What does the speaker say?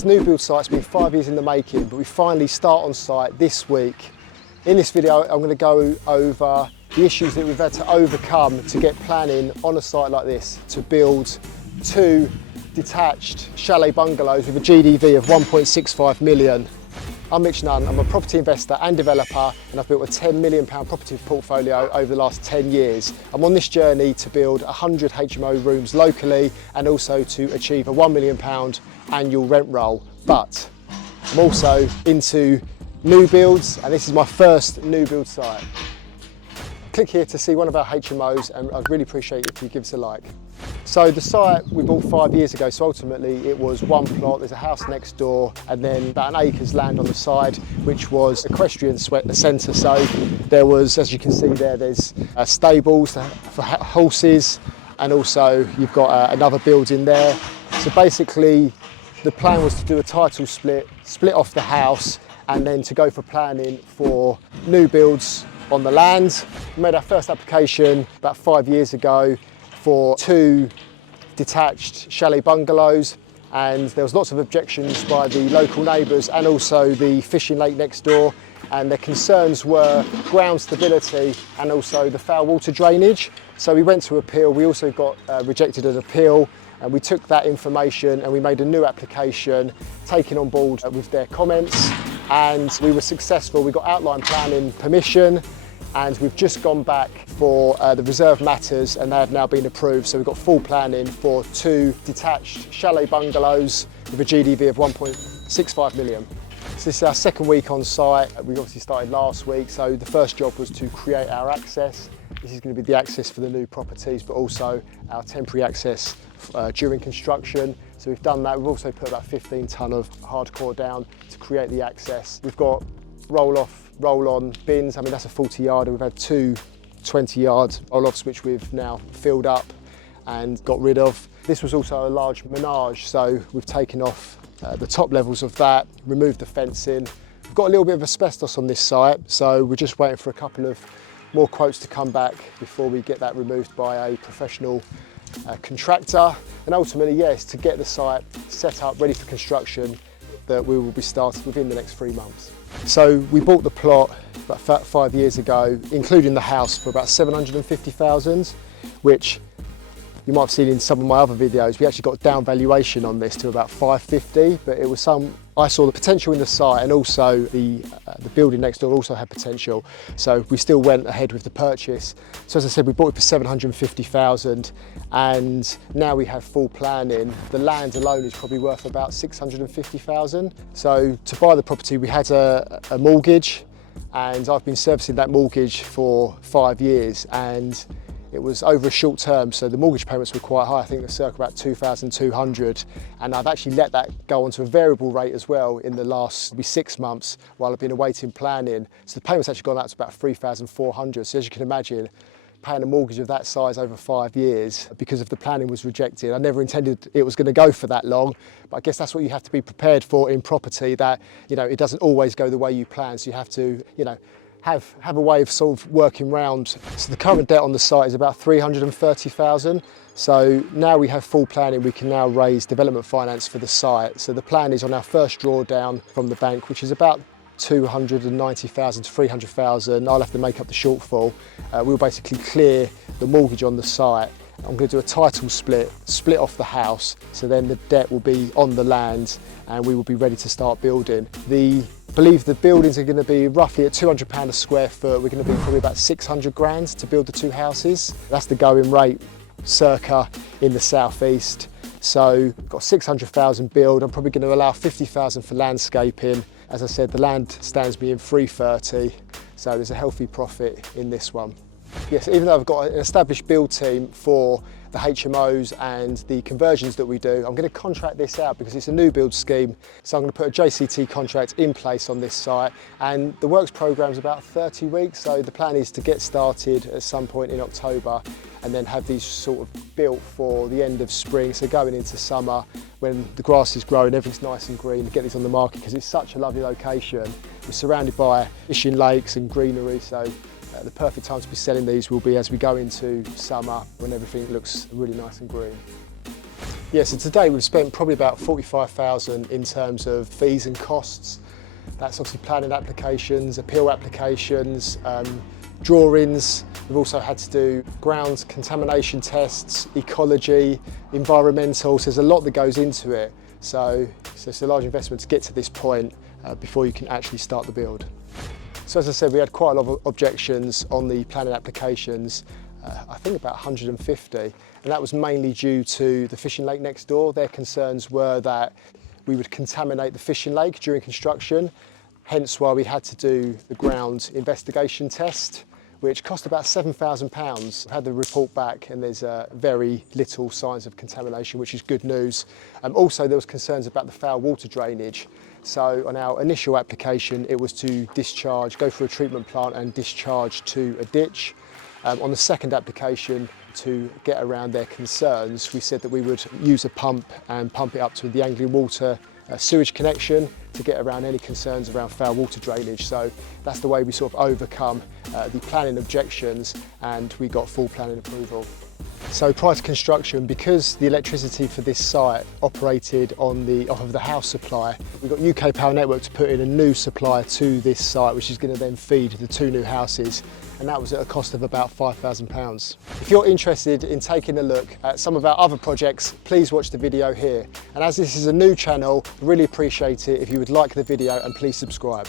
This new build site's been 5 years in the making, but we finally start on site this week. In this video, I'm going to go over the issues that we've had to overcome to get planning on a site like this to build 2 detached chalet bungalows with a GDV of 1.65 million. I'm Mitch. I'm a property investor and developer, and I've built a £10 million property portfolio over the last 10 years. I'm on this journey to build 100 HMO rooms locally and also to achieve a £1 million annual rent roll. But I'm also into new builds, and this is my first new build site. Click here to see one of our HMOs, and I'd really appreciate it if you give us a like. So the site we bought 5 years ago, so ultimately it was one plot. There's a house next door and then about an acre's land on the side, which was equestrian centre. So there was, as you can see there, there's stables for horses, and also you've got another building there. So basically the plan was to do a title split off the house, and then to go for planning for new builds on the land. We made our first application about 5 years ago for 2 detached chalet bungalows, and there was lots of objections by the local neighbours and also the fishing lake next door, and their concerns were ground stability and also the foul water drainage. So we went to appeal. We also got rejected an appeal, and we took that information and we made a new application taking on board with their comments, and we were successful. We got outline planning permission, and we've just gone back for the reserve matters, and they have now been approved. So we've got full planning for 2 detached chalet bungalows with a GDV of 1.65 million. So this is our second week on site. We obviously started last week, so the first job was to create our access. This is going to be the access for the new properties, but also our temporary access during construction. So we've done that. We've also put about 15 tonne of hardcore down to create the access. We've got roll-off, roll-on bins. I mean, that's a 40-yarder. We've had 2 20-yard roll-offs, which we've now filled up and got rid of. This was also a large menage, so we've taken off the top levels of that, removed the fencing. We've got a little bit of asbestos on this site, so we're just waiting for a couple of more quotes to come back before we get that removed by a professional contractor. And ultimately, yes, to get the site set up, ready for construction, that we will be started within the next 3 months. So we bought the plot about 5 years ago, including the house, for about 750,000, which you might have seen in some of my other videos. We actually got down valuation on this to about 550, but it was I saw the potential in the site, and also the building next door also had potential. So we still went ahead with the purchase. So as I said, we bought it for 750,000, and now we have full planning. The land alone is probably worth about 650,000. So to buy the property, we had a mortgage, and I've been servicing that mortgage for 5 years, and it was over a short term, so the mortgage payments were quite high. I think they're circa about 2,200, and I've actually let that go onto a variable rate as well in the last 6 months while I've been awaiting planning. So the payment's actually gone out to about 3,400. So as you can imagine, paying a mortgage of that size over 5 years because of the planning was rejected. I never intended it was going to go for that long, but I guess that's what you have to be prepared for in property, that it doesn't always go the way you plan. So you have to have a way of sort of working around. So the current debt on the site is about 330,000. So now we have full planning, we can now raise development finance for the site. So the plan is on our first drawdown from the bank, which is about 290,000 to 300,000. I'll have to make up the shortfall. We'll basically clear the mortgage on the site. I'm going to do a title split off the house, so then the debt will be on the land and we will be ready to start building. I believe the buildings are going to be roughly at £200 a square foot. We're going to be probably about 600 grand to build the 2 houses. That's the going rate circa in the southeast. So got 600,000 build. I'm probably going to allow 50,000 for landscaping. As I said, the land stands me in 330, so there's a healthy profit in this one. Yes, even though I've got an established build team for the HMOs and the conversions that we do, I'm going to contract this out because it's a new build scheme. So I'm going to put a JCT contract in place on this site, and the works program is about 30 weeks. So the plan is to get started at some point in October and then have these sort of built for the end of spring. So going into summer, when the grass is growing, everything's nice and green, to get these on the market because it's such a lovely location. We're surrounded by fishing lakes and greenery, so the perfect time to be selling these will be as we go into summer when everything looks really nice and green. Yeah, so today we've spent probably about 45,000 in terms of fees and costs. That's obviously planning applications, appeal applications, drawings. We've also had to do ground contamination tests, ecology, environmental, so there's a lot that goes into it. So it's a large investment to get to this point before you can actually start the build. So as I said, we had quite a lot of objections on the planning applications, I think about 150, and that was mainly due to the fishing lake next door. Their concerns were that we would contaminate the fishing lake during construction, hence why we had to do the ground investigation test, which cost about £7,000. I had the report back and there's very little signs of contamination, which is good news. Also, there was concerns about the foul water drainage. So on our initial application, it was to discharge, go through a treatment plant and discharge to a ditch. On the second application, to get around their concerns, we said that we would use a pump and pump it up to the Anglian Water sewage connection to get around any concerns around foul water drainage. So that's the way we sort of overcome the planning objections, and we got full planning approval. So prior to construction, because the electricity for this site operated off of the house supply, we got UK Power Network to put in a new supply to this site, which is going to then feed the 2 new houses, and that was at a cost of about £5,000. If you're interested in taking a look at some of our other projects, please watch the video here. And as this is a new channel, I really appreciate it if you would like the video and please subscribe.